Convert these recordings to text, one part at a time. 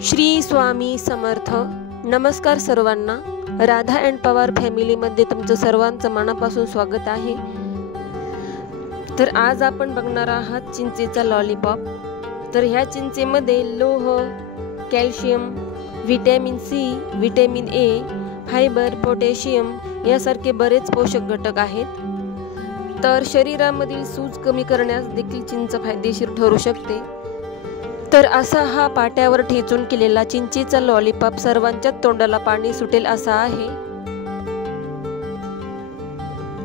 श्री स्वामी समर्थ. नमस्कार सर्वांना. राधा अँड पवार फॅमिलीमध्ये तुमचं सर्वांचं मनापासून स्वागत आहे. तर आज आपण बघणार आहात चिंचेचा लॉलीपॉप. तर ह्या चिंचेमध्ये लोह, calcium, vitamin C, vitamin A, fibre, potassium यासारखे बरेच पोषक घटक आहेत. तर शरीरामधील सूज कमी करण्यास देखील चिंच फायदेशीर ठरू शकते. तर असा हा पाट्यावर ठेचून केलेला चिंचेचा लॉलीपॉप सर्वांच्याच तोंडाला पाणी सुटेल असा आहे.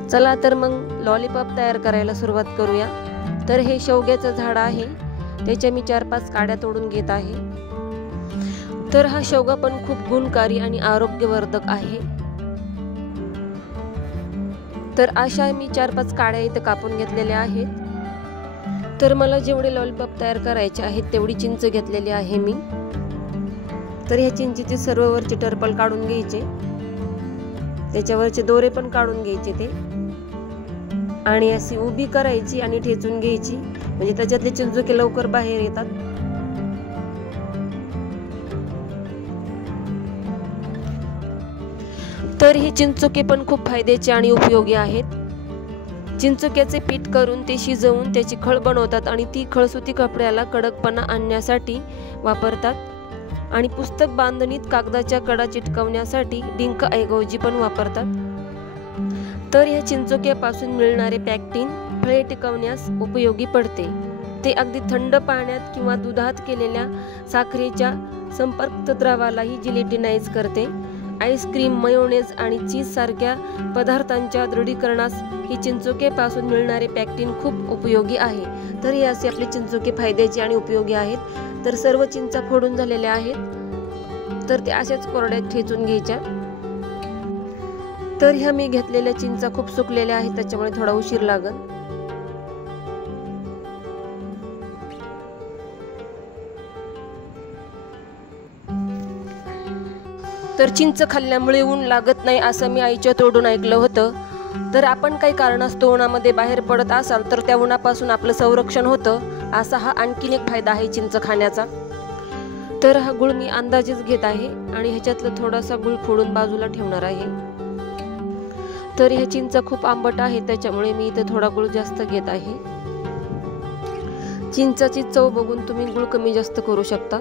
चला तर मग लॉलीपॉप तयार करायला सुरुवात करूया. तर हे शेवग्याचं झाड आहे, त्याच्या मी 4-5 काड्या तोडून घेत आहे. तर हा शेवगा पण खूप गुणकारी आणि आरोग्यवर्धक आहे. तर अशा मी 4-5 काड्या इथं कापून घेतलेल्या आहेत. तर मला जेवढे लॉलीपॉप तयार करायचे आहेत तेवढी चिंच घेतलेली आहे मी. तर ह्या चिंचेचे सर्व वरचे टरपल काढून घ्यायचे, त्याच्यावरचे दोरे पण काढून घ्यायचे ते, आणि अशी उभी करायची आणि ठेचून घ्यायची, म्हणजे त्याच्यातले चिंचोके लवकर बाहेर येतात. तर हे चिंचोके पण खूप फायद्याचे आणि उपयोगी आहेत. चिंचोक्याचे पीठ करून ते शिजवून त्याची खळ बनवतात आणि ती खळ सुती कपड्याला कडकपणा आणण्यासाठी वापरतात. आणि पुस्तक बांधणीत कागदाच्या कडा चिटकवण्यासाठी डिंक ऐवजी पण वापरतात. तर या चिंचोक्यापासून मिळणारे पॅक्टिन फळे टिकवण्यास उपयोगी पडते. ते अगदी थंड पाण्यात किंवा दुधात केलेल्या साखरेच्या संपर्क द्रवालाही जिलेटिनाइज करते. आईस्क्रीम, मयोनेज आणि चीज सारख्या पदार्थांच्या दृढीकरणास ही चिंचोक्यापासून मिळणारे पॅक्टिन खूप उपयोगी आहे. तर हे असे आपले चिंचोके फायद्याचे आणि उपयोगी आहेत. तर सर्व चिंचा फोडून झालेल्या आहेत, तर त्या अशाच कोरड्यात ठेचून घ्यायच्या. तर ह्या मी घेतलेल्या चिंचा खूप सुकलेल्या आहेत, त्याच्यामुळे थोडा उशीर लागेल. तर चिंच खाल्ल्यामुळे ऊन लागत नाही असं मी आईच्या तोडून ऐकलं होतं. तर आपण काही कारणास्तव उन्हामध्ये बाहेर पडत असाल तर त्या उन्हापासून आपलं संरक्षण होतं, असा हा आणखीन एक फायदा आहे चिंच खाण्याचा. तर हा गुळ मी अंदाजेच घेत आहे आणि ह्याच्यातलं थोडासा गुळ फोडून बाजूला ठेवणार आहे. तर ह्या चिंच खूप आंबट आहे, त्याच्यामुळे मी इथे थोडा गुळ जास्त घेत आहे. चिंचाची चव बघून तुम्ही गुळ कमी जास्त करू शकता.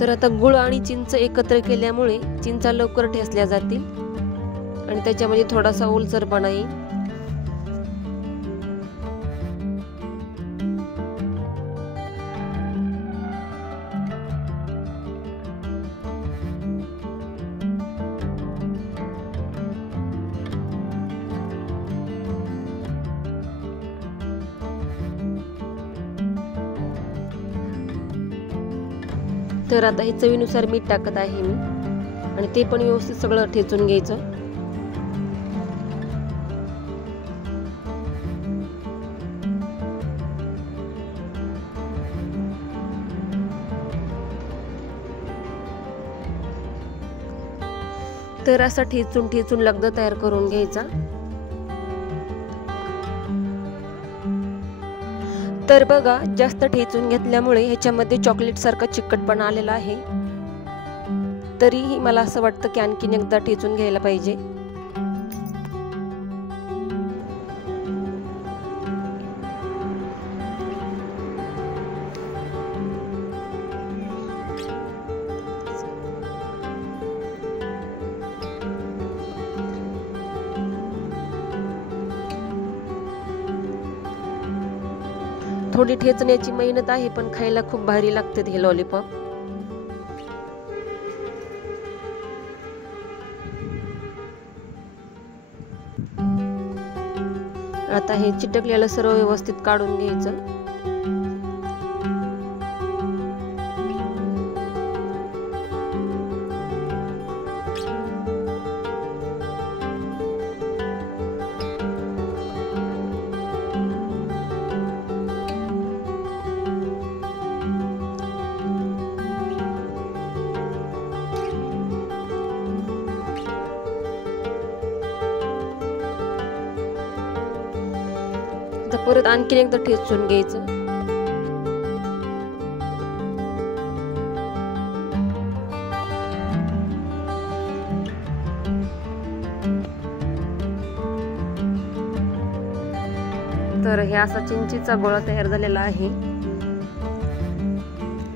तर आता गुळ आणि चिंच एकत्र केल्यामुळे चिंचा लवकर ठेचल्या जातील आणि त्याच्यामध्ये थोडासा ओलसरपणा येईल. तर आता हे चवीनुसार मीठ टाकत आहे मी आणि ते पण व्यवस्थित सगळं ठेचून घ्यायचं. तर असं ठेचून ठेचून लगदा तयार करून घ्यायचा. तर बघा, जास्त ठेचून घेतल्यामुळे ह्याच्यामध्ये चॉकलेट सारखा चिकटपणा आलेला आहे. तरीही मला असं वाटतं की आणखीन एकदा ठेचून घ्यायला पाहिजे. थोडी ठेचण्याची मेहनत आहे, पण खायला खूप भारी लागते हे लॉलीपॉप. आता हे चिटकलेलं सर्व व्यवस्थित काढून घ्यायचं. परत आणखीन एकदा ठेचून घ्यायचं. तर हे असा चिंचेचा गोळा तयार झालेला आहे.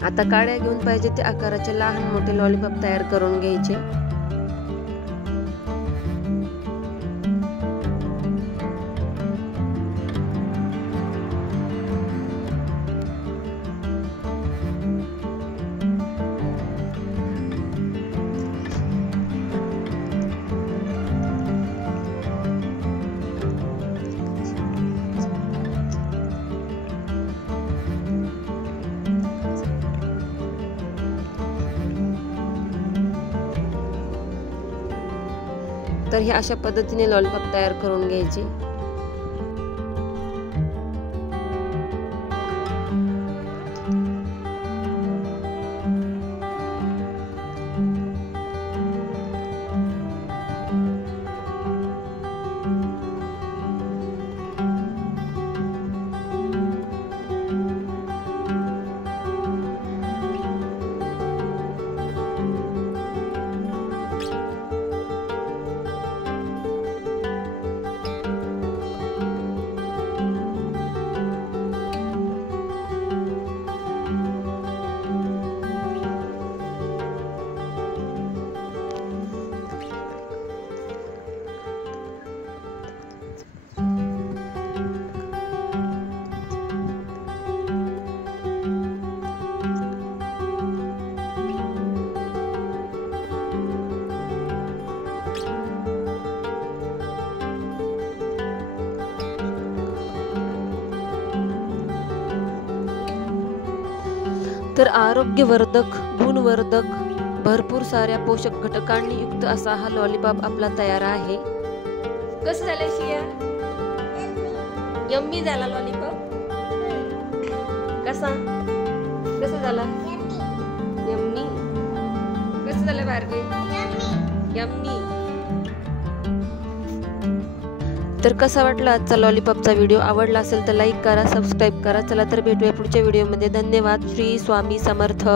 आता काड्या घेऊन पाहिजे ते आकाराचे लहान मोठे लॉलीपॉप तयार करून घ्यायचे. तर हे अशा पद्धतीने लॉलीपॉप तयार करून घ्यायचे. तर आरोग्यवर्धक, गुणवर्धक, भरपूर साऱ्या पोषक घटकांनी युक्त असा हा लॉलीपॉप आपला तयार आहे. कसं झालं शिया? यम्मी झाला लॉलीपॉप. कसा झाला? यम्मी. कसं झालं बारके? यम्मी. तर कसा वाटला आजचा लॉलीपॉपचा व्हिडिओ? आवडला असेल तर लाईक करा, सबस्क्राईब करा. चला तर भेटूया पुढच्या व्हिडिओमध्ये. धन्यवाद. श्री स्वामी समर्थ.